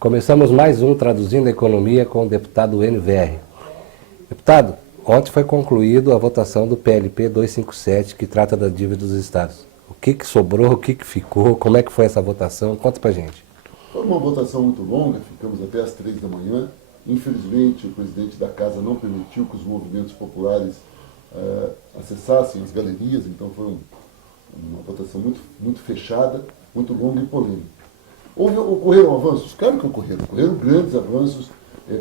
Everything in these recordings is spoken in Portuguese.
Começamos mais um Traduzindo a Economia com o deputado NVR. Deputado, ontem foi concluída a votação do PLP 257, que trata da dívida dos estados. O que sobrou, o que ficou, como é que foi essa votação? Conta pra gente. Foi uma votação muito longa, ficamos até às 3 da manhã. Infelizmente, o presidente da casa não permitiu que os movimentos populares acessassem as galerias, então foi uma votação muito fechada, muito longa e polêmica. Ocorreram avanços? Claro que ocorreram grandes avanços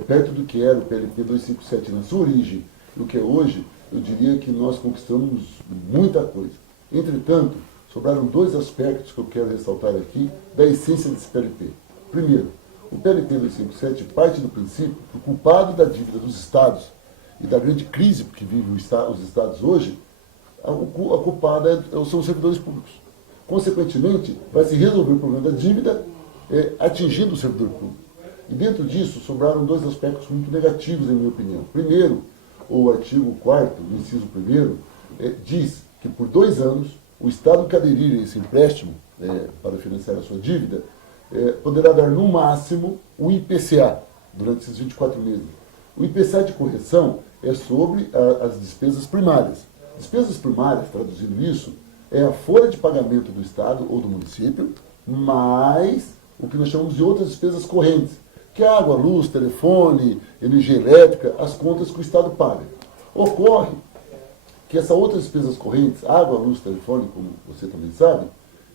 perto do que era o PLP 257 na sua origem, e o que é hoje, eu diria que nós conquistamos muita coisa. Entretanto, sobraram dois aspectos que eu quero ressaltar aqui da essência desse PLP. Primeiro, o PLP 257 parte do princípio que o culpado da dívida dos estados e da grande crise que vivem os estados hoje, a culpada são os servidores públicos. Consequentemente, vai se resolver o problema da dívida atingindo o servidor público. E dentro disso, sobraram dois aspectos muito negativos, em minha opinião. Primeiro, o artigo 4º, no inciso 1º, diz que por 2 anos, o Estado que aderir a esse empréstimo para financiar a sua dívida, poderá dar no máximo o IPCA durante esses 24 meses. O IPCA de correção é sobre as despesas primárias. Despesas primárias, traduzindo isso, é a folha de pagamento do Estado ou do município, mais o que nós chamamos de outras despesas correntes, que é água, luz, telefone, energia elétrica, as contas que o Estado paga. Ocorre que essas outras despesas correntes, água, luz, telefone, como você também sabe,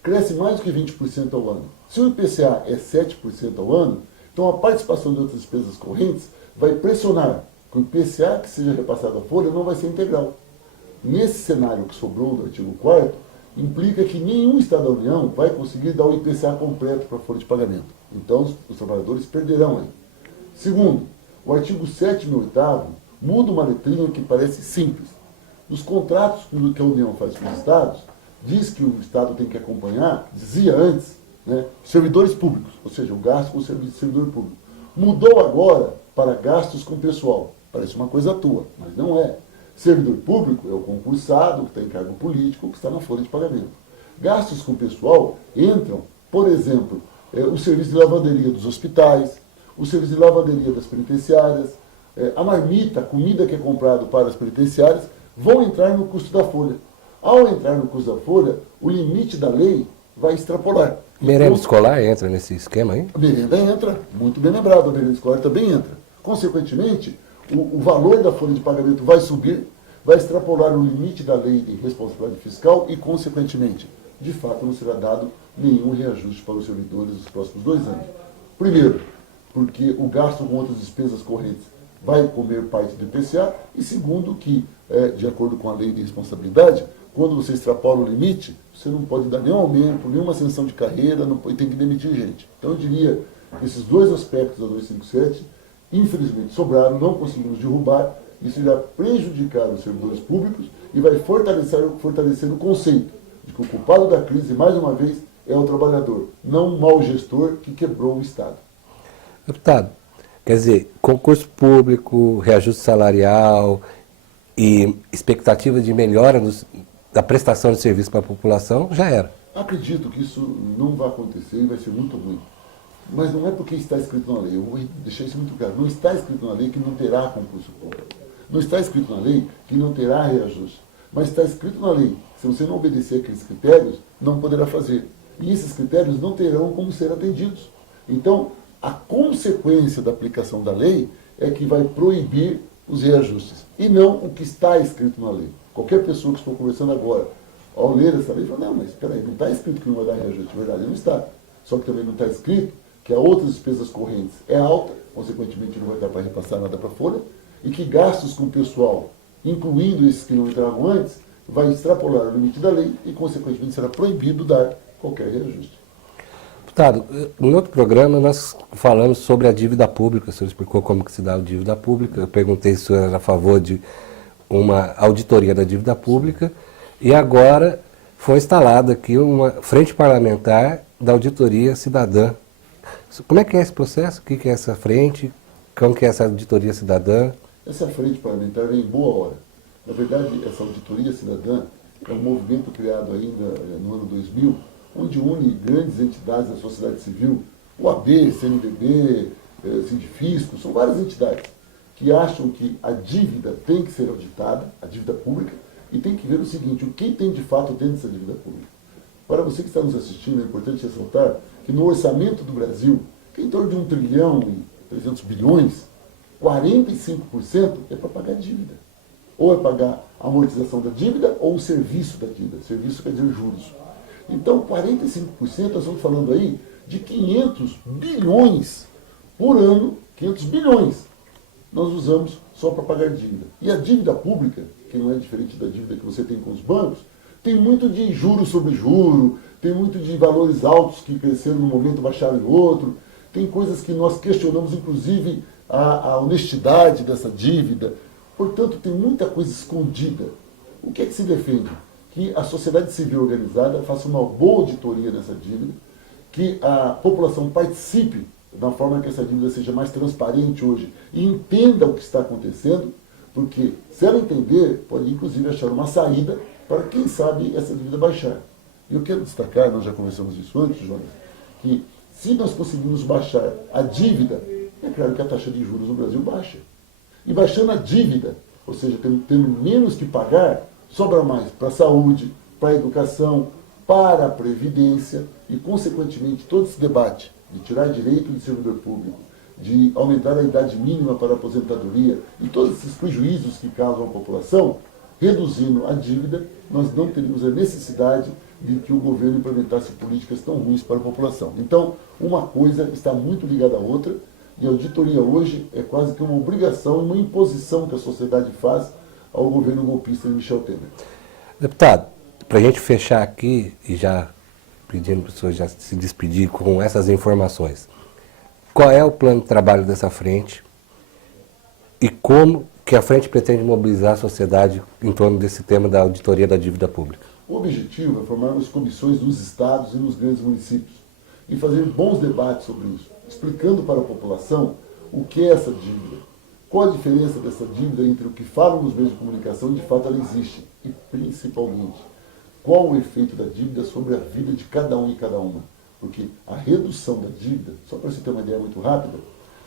cresce mais do que 20% ao ano. Se o IPCA é 7% ao ano, então a participação de outras despesas correntes vai pressionar que o IPCA que seja repassado à folha não vai ser integral. Nesse cenário que sobrou do artigo 4º, implica que nenhum Estado da União vai conseguir dar o IPCA completo para a folha de pagamento. Então, os trabalhadores perderão aí. Segundo, o artigo 7º e 8º muda uma letrinha que parece simples. Nos contratos que a União faz com os Estados, diz que o Estado tem que acompanhar, dizia antes, servidores públicos, ou seja, o gasto com o serviço de servidor público. Mudou agora para gastos com pessoal. Parece uma coisa à toa, mas não é. Servidor público é o concursado, que está em cargo político, que está na folha de pagamento. Gastos com pessoal entram, por exemplo, o serviço de lavanderia dos hospitais, o serviço de lavanderia das penitenciárias, a marmita, a comida que é comprado para as penitenciárias, vão entrar no custo da folha. Ao entrar no custo da folha, o limite da lei vai extrapolar. Merenda escolar entra nesse esquema aí? A merenda entra, muito bem lembrado, a merenda escolar também entra. Consequentemente, o valor da folha de pagamento vai subir, vai extrapolar o limite da lei de responsabilidade fiscal e, consequentemente, de fato, não será dado nenhum reajuste para os servidores nos próximos 2 anos. Primeiro, porque o gasto com outras despesas correntes vai comer parte do IPCA, e segundo, que, de acordo com a lei de responsabilidade, quando você extrapola o limite, você não pode dar nenhum aumento, nenhuma ascensão de carreira, e tem que demitir gente. Então, eu diria que esses dois aspectos da 257, infelizmente, sobraram, não conseguimos derrubar. Isso irá prejudicar os servidores públicos e vai fortalecer o conceito de que o culpado da crise, mais uma vez, é o trabalhador, não o mau gestor que quebrou o Estado. Deputado, quer dizer, concurso público, reajuste salarial e expectativa de melhora da prestação de serviço para a população, já era. Acredito que isso não vai acontecer e vai ser muito ruim. Mas não é porque está escrito na lei, eu vou deixar isso muito claro, não está escrito na lei que não terá concurso público. Não está escrito na lei que não terá reajuste. Mas está escrito na lei, se você não obedecer aqueles critérios, não poderá fazer. E esses critérios não terão como ser atendidos. Então, a consequência da aplicação da lei é que vai proibir os reajustes, e não o que está escrito na lei. Qualquer pessoa que estou conversando agora, ao ler essa lei, fala, não, mas peraí, não está escrito que não vai dar reajuste. Verdade, não está. Só que também não está escrito que a outras despesas correntes é alta, consequentemente não vai dar para repassar nada para a folha, e que gastos com o pessoal, incluindo esses que não entraram antes, vai extrapolar o limite da lei e, consequentemente, será proibido dar qualquer reajuste. Deputado, em outro programa nós falamos sobre a dívida pública, o senhor explicou como que se dá a dívida pública, eu perguntei se o senhor era a favor de uma auditoria da dívida pública, e agora foi instalada aqui uma frente parlamentar da auditoria cidadã. Como é que é esse processo? O que é essa frente? Como que é essa auditoria cidadã? Essa frente parlamentar vem em boa hora. Na verdade, essa auditoria cidadã é um movimento criado ainda no ano 2000, onde une grandes entidades da sociedade civil, OAB, CNBB, Sindifisco, são várias entidades que acham que a dívida tem que ser auditada, a dívida pública, e tem que ver o seguinte, o que tem de fato dentro dessa dívida pública. Para você que está nos assistindo, é importante ressaltar que no orçamento do Brasil, que é em torno de 1 trilhão e 300 bilhões, 45% é para pagar dívida. Ou é pagar a amortização da dívida ou o serviço da dívida. Serviço quer dizer juros. Então, 45% nós estamos falando aí de 500 bilhões por ano, 500 bilhões, nós usamos só para pagar dívida. E a dívida pública, que não é diferente da dívida que você tem com os bancos, tem muito de juros sobre juro, tem muito de valores altos que cresceram num momento, baixaram em outro, tem coisas que nós questionamos, inclusive, a honestidade dessa dívida. Portanto, tem muita coisa escondida. O que é que se defende? Que a sociedade civil organizada faça uma boa auditoria dessa dívida, que a população participe da forma que essa dívida seja mais transparente hoje e entenda o que está acontecendo, porque se ela entender, pode inclusive achar uma saída para, quem sabe, essa dívida baixar. E eu quero destacar, nós já conversamos isso antes, Jonas, que se nós conseguirmos baixar a dívida, é claro que a taxa de juros no Brasil baixa. E baixando a dívida, ou seja, tendo menos que pagar, sobra mais para a saúde, para a educação, para a previdência e, consequentemente, todo esse debate de tirar direito de servidor público, de aumentar a idade mínima para a aposentadoria e todos esses prejuízos que causam à população, reduzindo a dívida, nós não teríamos a necessidade de que o governo implementasse políticas tão ruins para a população. Então, uma coisa está muito ligada à outra, e a auditoria hoje é quase que uma obrigação, uma imposição que a sociedade faz ao governo golpista de Michel Temer. Deputado, para a gente fechar aqui, e já pedindo para o senhor já se despedir com essas informações, qual é o plano de trabalho dessa frente e como que a frente pretende mobilizar a sociedade em torno desse tema da auditoria da dívida pública? O objetivo é formarmos comissões nos estados e nos grandes municípios e fazer bons debates sobre isso, explicando para a população o que é essa dívida, qual a diferença dessa dívida entre o que falam nos meios de comunicação e de fato ela existe, e principalmente, qual o efeito da dívida sobre a vida de cada um e cada uma. Porque a redução da dívida, só para você ter uma ideia muito rápida,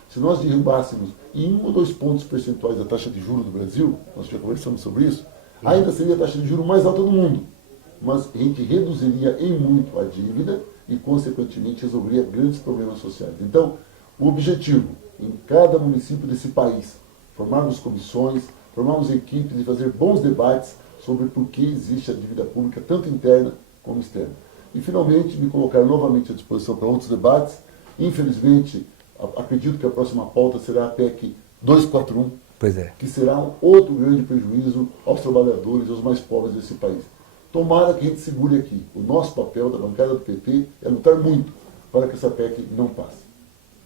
se nós derrubássemos em 1 ou 2 pontos percentuais a taxa de juros do Brasil, nós já conversamos sobre isso, ainda seria a taxa de juros mais alta do mundo. Mas a gente reduziria em muito a dívida e, consequentemente, resolveria grandes problemas sociais. Então, o objetivo, em cada município desse país, formarmos comissões, formarmos equipes e fazer bons debates sobre por que existe a dívida pública, tanto interna como externa. E, finalmente, me colocar novamente à disposição para outros debates. Infelizmente, acredito que a próxima pauta será a PEC 241, Pois é. que será um outro grande prejuízo aos trabalhadores e aos mais pobres desse país. Tomara que a gente segure aqui. O nosso papel da bancada do PT é lutar muito para que essa PEC não passe.